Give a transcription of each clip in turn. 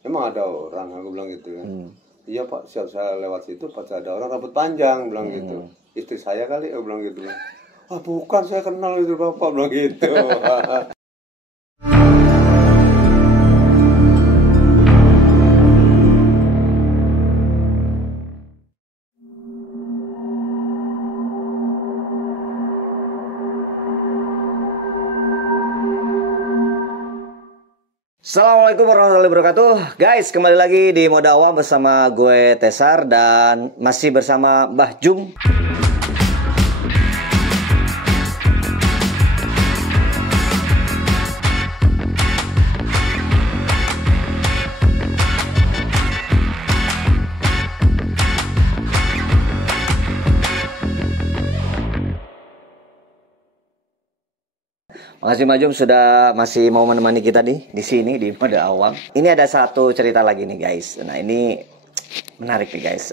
emang ada orang, aku bilang gitu kan. Iya Pak, siap saya lewat situ pas ada orang rambut panjang, bilang gitu. Istri saya kali, aku bilang gitu. Ah bukan, saya kenal itu Bapak, bilang gitu. Assalamualaikum warahmatullahi wabarakatuh. Guys, kembali lagi di Mode Awam bersama gue Tesar dan masih bersama Mbah Jum. Makasih Mbak Jum sudah masih mau menemani kita di sini di Mode Awam. Ini ada satu cerita lagi nih guys. Nah ini menarik nih guys.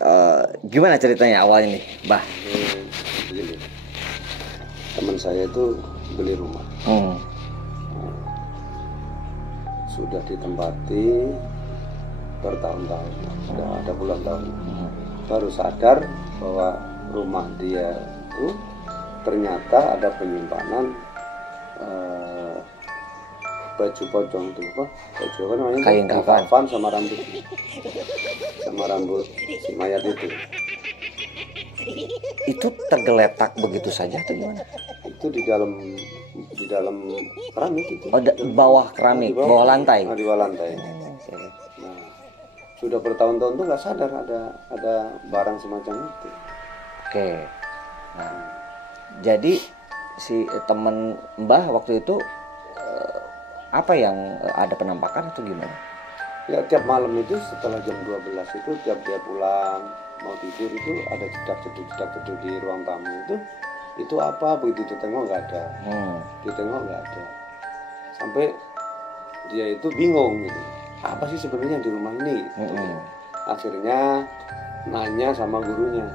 Gimana ceritanya awalnya nih, Mbah? Begini, teman saya itu beli rumah. Sudah ditempati bertahun-tahun, sudah ada puluhan tahun. Baru sadar bahwa rumah dia itu ternyata ada penyimpanan baju pocong itu apa? Baju apa namanya? Kain kafan sama rambut si mayat itu. Itu tergeletak begitu saja atau gimana? Itu di dalam keramik itu. Oh, bawah keramik, bawah lantai. Di bawah lantai. Nah, sudah bertahun-tahun tuh nggak sadar ada barang semacam itu. Oke. Nah, jadi si temen Mbah waktu itu apa yang ada penampakan atau gimana? Ya tiap malam itu setelah jam 12 itu tiap dia pulang mau tidur itu ada jedak-jeduk di ruang tamu itu apa begitu ditengok nggak ada, ditengok nggak ada, sampai dia itu bingung gitu, apa sih sebenarnya di rumah ini? Gitu. Akhirnya nanya sama gurunya.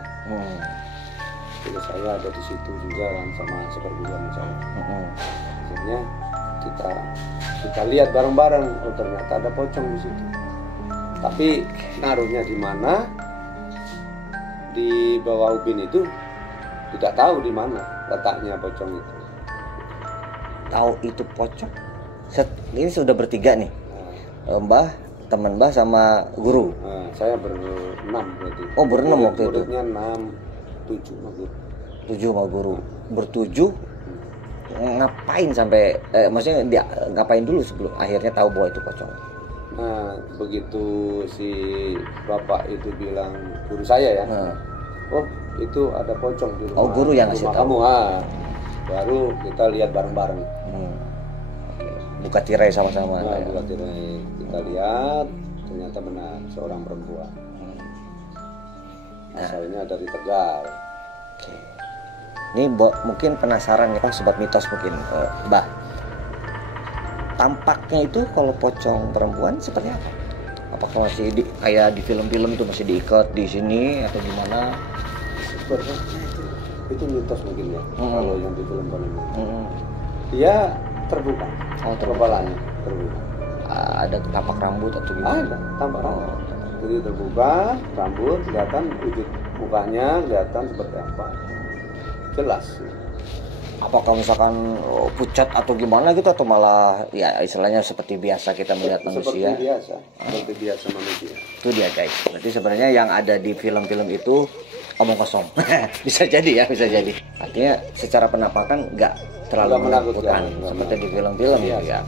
Jadi saya ada di situ juga kan sama seperguruan saya. Akhirnya kita lihat bareng-bareng, oh ternyata ada pocong di situ. Tapi naruhnya di mana? Di bawah ubin itu tidak tahu di mana letaknya pocong itu. Tahu itu pocong? Ini sudah bertiga nih. Mbah, teman Mbah sama guru. Nah, saya berenam berarti. Oh berenam waktu itu. Muridnya 7 sama guru. Bertujuh ngapain sampai maksudnya dia ngapain dulu sebelum akhirnya tahu bahwa itu pocong? Nah begitu si bapak itu bilang guru saya ya, oh itu ada pocong di rumah. Oh guru yang ngasih tahu. Baru kita lihat bareng-bareng. Buka tirai sama-sama. Nah, buka tirai kita lihat ternyata benar seorang perempuan. Asalnya dari Tegal. Ini mungkin penasaran ya sobat mitos mungkin Mbah. Tampaknya itu kalau pocong perempuan seperti apa? Apakah masih kayak di film-film itu masih diikat di sini atau gimana? Sebenarnya itu mitos mungkin ya. Kalau yang di film ini. Dia terbuka. Oh, kepalanya terbuka. Ada tampak rambut atau gimana? Ada tampak rambut. Jadi terbuka, rambut kelihatan wujud mukanya kelihatan seperti apa. Jelas. Apakah misalkan pucat atau gimana gitu atau malah ya istilahnya seperti biasa kita melihat manusia? Seperti biasa manusia. Itu dia guys. Berarti sebenarnya yang ada di film-film itu omong kosong. Bisa jadi ya, bisa jadi. Artinya secara penampakan nggak terlalu menakutkan seperti di film-film gitu ya.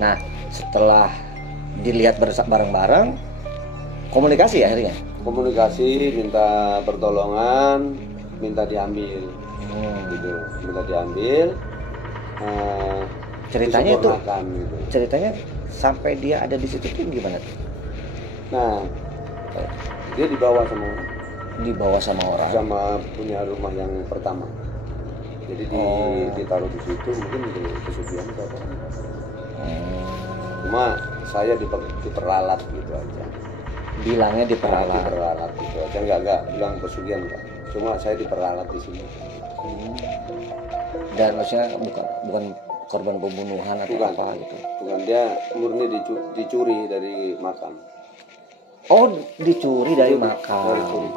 Nah, setelah dilihat bareng-bareng, komunikasi ya akhirnya. Komunikasi, minta pertolongan, minta diambil. Gitu, minta diambil. Ceritanya itu, gitu. Ceritanya sampai dia ada di situ tuh gimana tuh? Nah, dia dibawa sama orang. Sama punya rumah yang pertama. Jadi ditaruh di situ mungkin di pesugihan atau apa. Cuma saya diperalat gitu aja. Bilangnya diperalat. Diperalat gitu aja, enggak bilang pesugihan enggak. Cuma saya diperalat di sini. Dan maksudnya bukan korban pembunuhan atau Bukan. apa gitu? Bukan, dia murni dicuri dari makam. Oh, dicuri dari Dari makam. curi.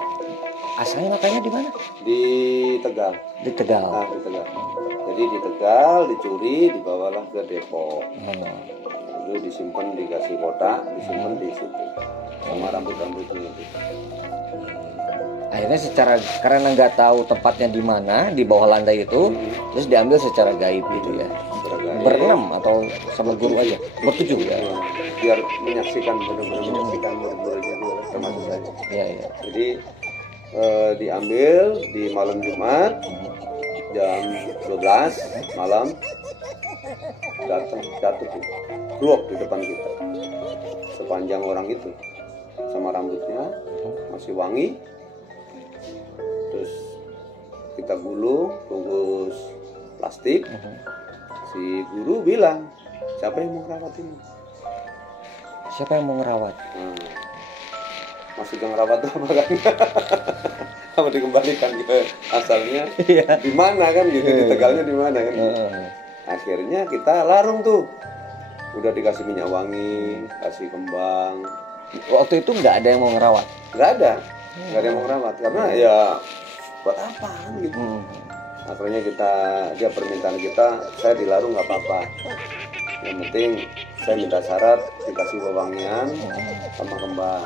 Asalnya makamnya di mana? Di Tegal. Di Tegal. Nah, di Tegal. Jadi di Tegal dicuri, dibawalah ke Depok. Lalu disimpan, dikasih kotak, disimpan di situ. Sama rambut-rambutnya itu. Akhirnya karena nggak tahu tempatnya di mana, di bawah lantai itu, terus diambil secara gaib gitu ya. Berenam atau sama guru aja? Bertujuh ya? Biar menyaksikan, benar-benar menyaksikan murid-muridnya itu termasuk saya. Iya, iya. Jadi diambil di malam Jumat jam 12 malam, jatuh grup di depan kita, sepanjang orang itu, sama rambutnya masih wangi. Terus kita gulung bungkus plastik. Si guru bilang, siapa yang mau ngerawat ini? Siapa yang mau ngerawat? Maksudnya ngerawat tuh apa kan? Apa dikembalikan ke asalnya? Di mana kan gitu, di Tegalnya di mana kan? Akhirnya kita larung tuh, udah dikasih minyak wangi, kasih kembang. Waktu itu nggak ada yang mau ngerawat? Nggak ada yang mau ngerawat karena ya buat apa gitu. Akhirnya dia permintaan kita, saya dilarung nggak apa-apa. Yang penting saya minta syarat dikasih wewangian sama kembang.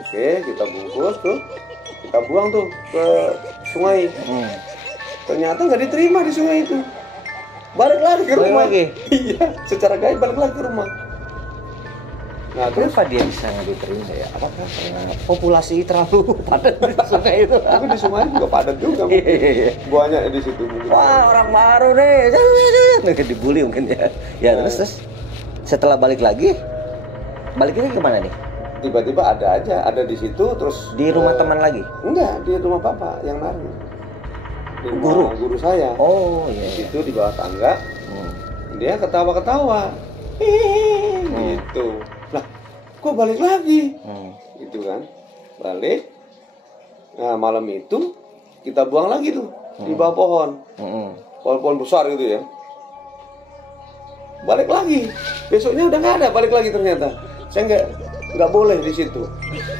Oke, kita bungkus tuh, kita buang tuh ke sungai. Ternyata nggak diterima di sungai itu. Balik lagi ke rumah. Iya, secara gaib balik lagi ke rumah. Nah, terus kenapa dia bisa nggak diterima ya? Apakah karena populasi terlalu padat di sungai itu? Tapi di sungai juga padat juga. Banyak di situ. Wah, orang baru nih, dibully mungkin ya. Ya terus setelah balik lagi kemana nih? Tiba-tiba ada di situ, terus di rumah teman lagi? Enggak, di rumah bapak yang naruh. Di rumah guru saya. Oh iya. Di situ di bawah tangga. Dia ketawa-ketawa. Gitu. Lah, kok balik lagi? Gitu kan. Balik. Nah, malam itu kita buang lagi tuh di bawah pohon. Pohon besar gitu ya. Balik lagi. Besoknya udah nggak ada, balik lagi ternyata. Saya nggak boleh di situ.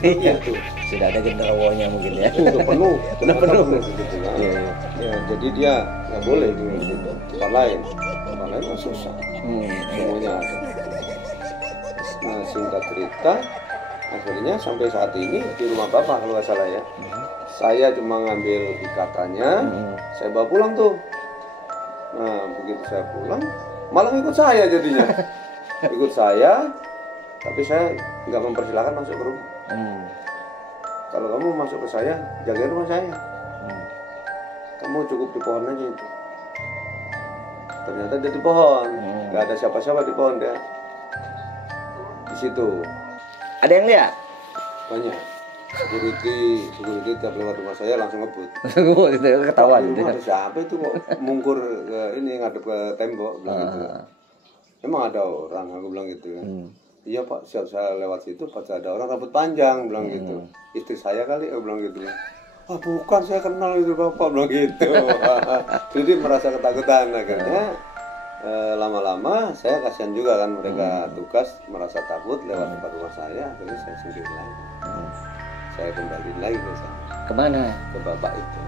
Iya. Gitu. Sudah ada genderuwonya mungkin ya. Udah penuh. Gitu kan. Ya, jadi dia nggak boleh di situ. Tempat lain kan susah. Semuanya ada. Nah, singkat cerita, akhirnya sampai saat ini di rumah bapak kalau nggak salah ya. Saya cuma ngambil ikatannya, saya bawa pulang tuh. Nah, begitu saya pulang, malah ikut saya jadinya. Ikut saya, tapi saya nggak mempersilahkan masuk ke rumah. Kalau kamu masuk ke saya, jaga rumah saya. Kamu cukup di pohon aja itu. Ternyata dia di pohon, nggak ada siapa-siapa di pohon dia. Di situ. Ada yang lihat? Banyak. Security tiap lewat rumah saya langsung ngebut. Ketahuan gitu. Ada siapa itu kok mungkur ke ini ngadep ke tembok bilang gitu. Emang ada orang, aku bilang gitu kan. Iya pak, siap saya lewat situ pas ada orang rambut panjang bilang gitu. Istri saya kali, aku bilang gitu. Ah bukan, saya kenal itu bapak bilang gitu. Jadi merasa ketakutan akhirnya. Lama-lama saya kasihan juga kan mereka tugas merasa takut lewat depan rumah saya, akhirnya saya sendiri lagi. Saya kembali lagi ke sana. Kemana? Ke bapak itu,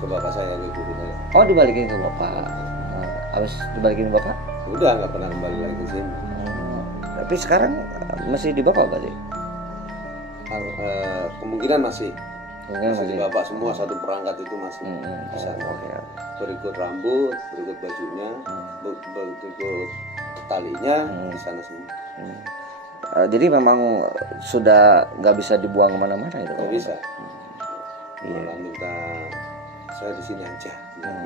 ke bapak saya, ke guru saya. Oh, dibalikin ke bapak. Habis dibalikin ke bapak? Udah nggak pernah kembali lagi ke sini. Tapi sekarang masih di bapak berarti? Kemungkinan masih. Masih Di bapak semua satu perangkat itu masih di sana. Berikut rambut, berikut bajunya, berikut talinya di sana semua. Jadi memang sudah nggak bisa dibuang kemana-mana itu? Nggak bisa. Iya. Minta saya di sini aja.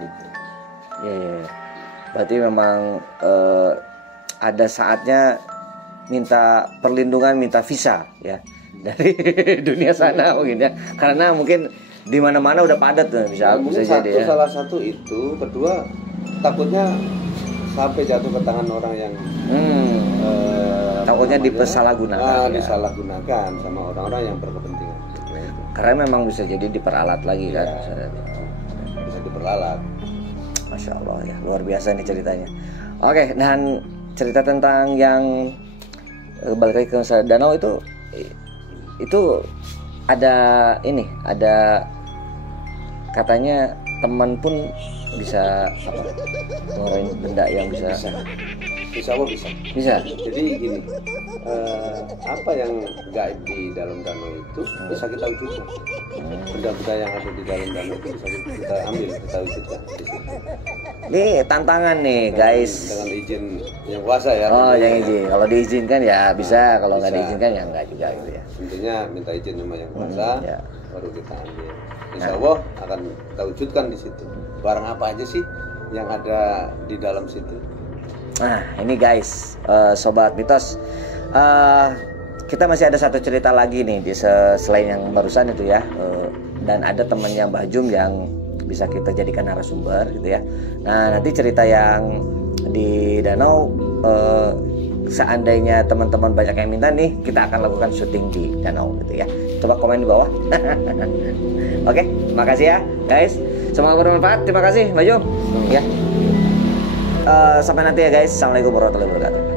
Gitu. Iya. Berarti memang ada saatnya minta perlindungan, minta visa ya dari dunia sana mungkin ya, karena mungkin di mana-mana udah padat tuh bisa jadi ya. Salah satu itu, kedua takutnya sampai jatuh ke tangan orang yang takutnya disalahgunakan. Disalahgunakan sama orang-orang yang berkepentingan. Karena memang bisa jadi diperalat lagi kan. Bisa diperalat. Masya Allah ya, luar biasa nih ceritanya. Oke, dan cerita tentang yang balik lagi ke danau itu ada ini, ada katanya teman pun bisa apa, ngeluarin benda yang bisa. Bisa. Jadi gini, apa yang gaib di dalam danau itu bisa kita wujudkan. Benda-benda yang ada di dalam danau itu bisa kita ambil, kita wujudkan di situ. Ini tantangan nih guys. Dengan izin yang kuasa ya. Oh, yang izin. Kalau diizinkan ya bisa, kalau nggak diizinkan ya nggak juga gitu ya. Intinya minta izin sama yang kuasa, ya. baru kita ambil. Insya Allah akan kita wujudkan di situ. Barang apa aja sih yang ada di dalam situ? Nah ini guys, sobat mitos, kita masih ada satu cerita lagi nih selain yang barusan itu ya, dan ada temannya Mbah Jum yang bisa kita jadikan narasumber gitu ya. Nah nanti cerita yang di danau, seandainya teman-teman banyak yang minta nih, kita akan lakukan syuting di danau gitu ya. Coba komen di bawah. Oke, makasih ya guys, semoga bermanfaat. Terima kasih Mbah Jum ya. Sampai nanti ya guys. Assalamualaikum warahmatullahi wabarakatuh.